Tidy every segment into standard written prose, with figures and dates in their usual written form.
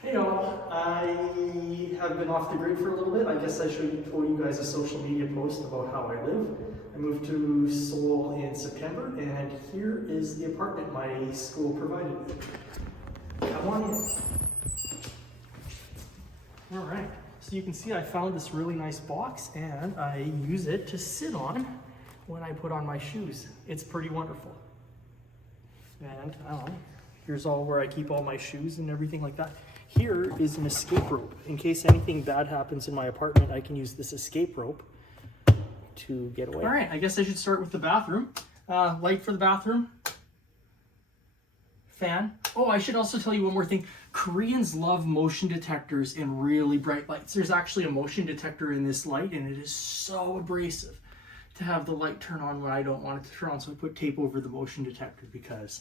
Hey y'all, I have been off the grid for a little bit. I guess I should show you guys a social media post about how I live. I moved to Seoul in September, and here is the apartment my school provided me. Come on in. All right, so you can see I found this really nice box, and I use it to sit on when I put on my shoes. It's pretty wonderful. And I don't know, here's all where I keep all my shoes and everything like that. Here is an escape rope. In case anything bad happens in my apartment, I can use this escape rope to get away. All right, I guess I should start with the bathroom. Light for the bathroom. Fan. Oh, I should also tell you one more thing. Koreans love motion detectors and really bright lights. There's actually a motion detector in this light, and it is so abrasive to have the light turn on when I don't want it to turn on. So I put tape over the motion detector because,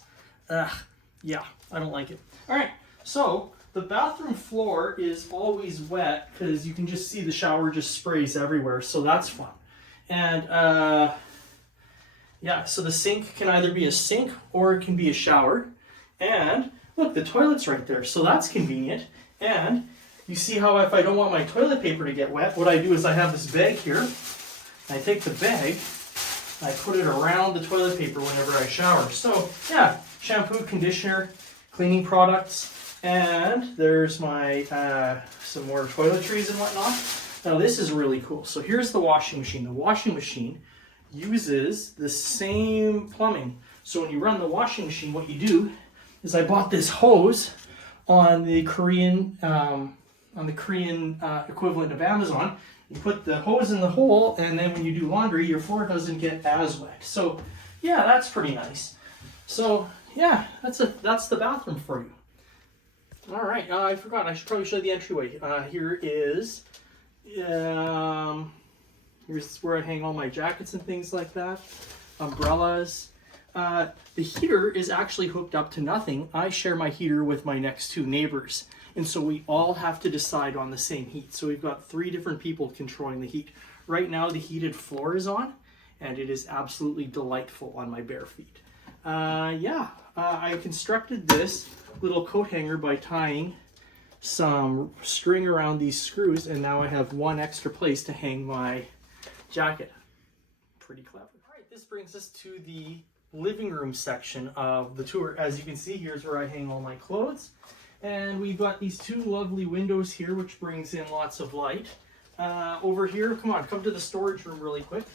yeah, I don't like it. All right, so the bathroom floor is always wet because you can just see the shower just sprays everywhere, so that's fun. And yeah, so the sink can either be a sink or it can be a shower. And look, the toilet's right there, so that's convenient. And you see how if I don't want my toilet paper to get wet, what I do is I have this bag here. I take the bag, I put it around the toilet paper whenever I shower. So yeah, shampoo, conditioner, cleaning products. And there's my some more toiletries and whatnot. Now this is really cool. So here's the washing machine. The washing machine uses the same plumbing. So when you run the washing machine, what you do is I bought this hose on the Korean equivalent of Amazon. You put the hose in the hole, and then when you do laundry, your floor doesn't get as wet. So yeah, that's pretty nice. So yeah, that's the bathroom for you. All right, I forgot. I should probably show the entryway. Here's where I hang all my jackets and things like that. Umbrellas. The heater is actually hooked up to nothing. I share my heater with my next two neighbors. And so we all have to decide on the same heat. So we've got 3 different people controlling the heat. Right now the heated floor is on, and it is absolutely delightful on my bare feet. I constructed this little coat hanger by tying some string around these screws, and now I have one extra place to hang my jacket. Pretty clever. All right, this brings us to the living room section of the tour. As you can see, here's where I hang all my clothes. And we've got these 2 lovely windows here, which brings in lots of light. Over here, come to the storage room really quick.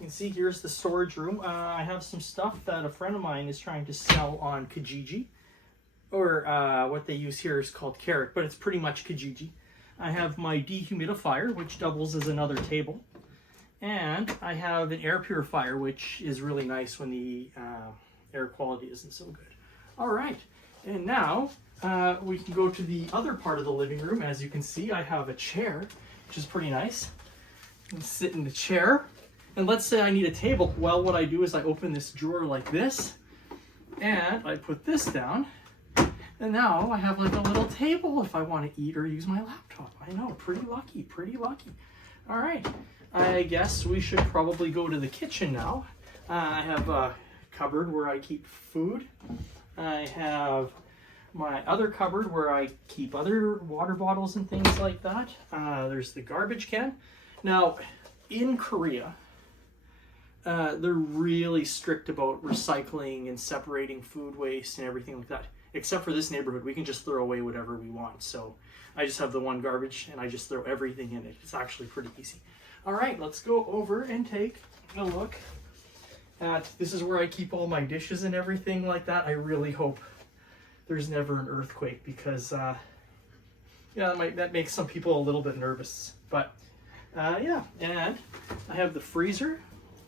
You can see here's the storage room. I have some stuff that a friend of mine is trying to sell on Kijiji, or what they use here is called Carrot, but it's pretty much Kijiji. I have my dehumidifier, which doubles as another table. And I have an air purifier, which is really nice when the air quality isn't so good. All right, and now we can go to the other part of the living room. As you can see, I have a chair, which is pretty nice. You can sit in the chair. And let's say I need a table. Well, what I do is I open this drawer like this, and I put this down. And now I have like a little table if I want to eat or use my laptop. I know, pretty lucky, pretty lucky. All right, I guess we should probably go to the kitchen now. I have a cupboard where I keep food. I have my other cupboard where I keep other water bottles and things like that. There's the garbage can. Now, in Korea, they're really strict about recycling and separating food waste and everything like that. Except for this neighborhood, we can just throw away whatever we want. So I just have the one garbage and I just throw everything in it. It's actually pretty easy. All right, let's go over and take a look at, this is where I keep all my dishes and everything like that. I really hope there's never an earthquake because, yeah, that makes some people a little bit nervous. But yeah, and I have the freezer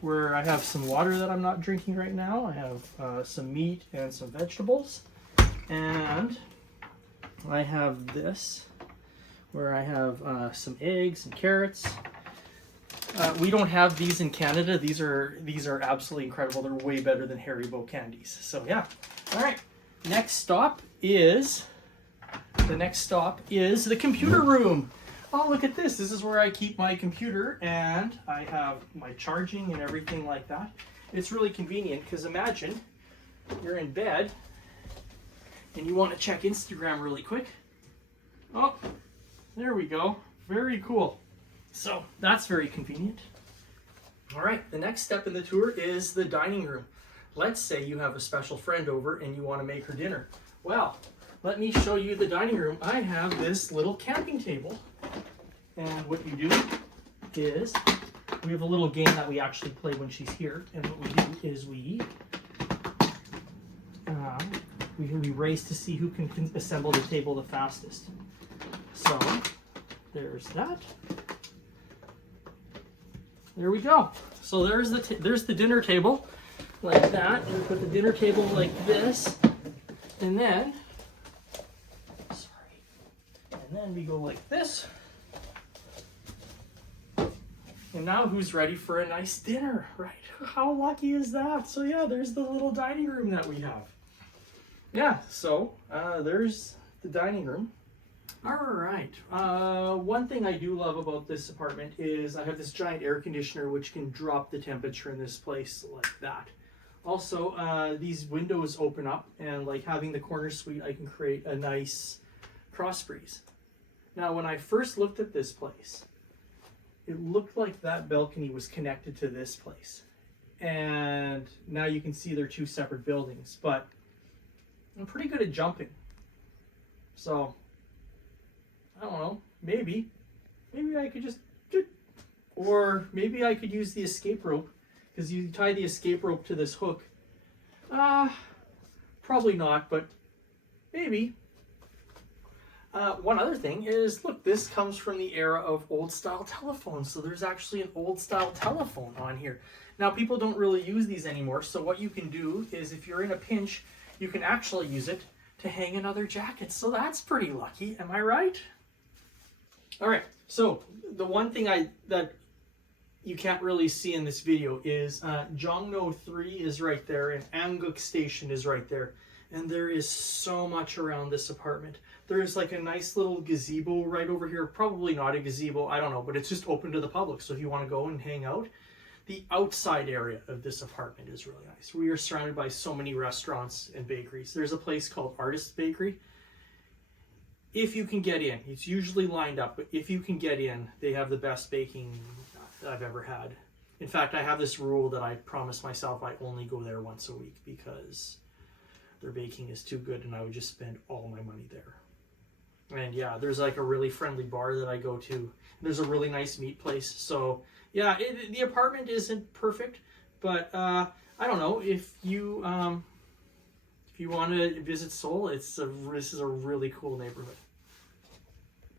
where I have some water that I'm not drinking right now. I have some meat and some vegetables. And I have this where I have some eggs and carrots. We don't have these in Canada. These are absolutely incredible. They're way better than Haribo candies. So yeah. All right. Next stop is the computer room. Oh, look at this. This is where I keep my computer, and I have my charging and everything like that. It's really convenient because imagine you're in bed and you want to check Instagram really quick. Oh, there we go. Very cool. So that's very convenient. All right, the next step in the tour is the dining room. Let's say you have a special friend over and you want to make her dinner. Well, let me show you the dining room. I have this little camping table. And what you do is, we have a little game that we actually play when she's here. And what we do is we race to see who can assemble the table the fastest. So, there's that. There we go. So there's the dinner table, like that. And we put the dinner table like this. And then, we go like this. And now who's ready for a nice dinner, right? How lucky is that? So yeah, there's the little dining room that we have. Yeah, so there's the dining room. All right. One thing I do love about this apartment is I have this giant air conditioner which can drop the temperature in this place like that. Also, these windows open up, and like having the corner suite, I can create a nice cross breeze. Now, when I first looked at this place, it looked like that balcony was connected to this place. And now you can see they're two separate buildings, but I'm pretty good at jumping. So, I don't know, maybe I could just, or maybe I could use the escape rope, because you tie the escape rope to this hook. Probably not, but maybe. One other thing is, look, this comes from the era of old style telephones. So there's actually an old style telephone on here. Now, people don't really use these anymore. So what you can do is, if you're in a pinch, you can actually use it to hang another jacket. So that's pretty lucky. Am I right? All right. So the one thing that you can't really see in this video is Jongno 3 is right there and Anguk Station is right there. And there is so much around this apartment. There's like a nice little gazebo right over here. Probably not a gazebo, I don't know, but it's just open to the public. So if you want to go and hang out, the outside area of this apartment is really nice. We are surrounded by so many restaurants and bakeries. There's a place called Artist Bakery. If you can get in, it's usually lined up, but if you can get in, they have the best baking I've ever had. In fact, I have this rule that I promise myself I only go there once a week because their baking is too good and I would just spend all my money there. And yeah, there's like a really friendly bar that I go to. There's a really nice meat place. So yeah, the apartment isn't perfect, but I don't know, if you want to visit Seoul, this is a really cool neighborhood.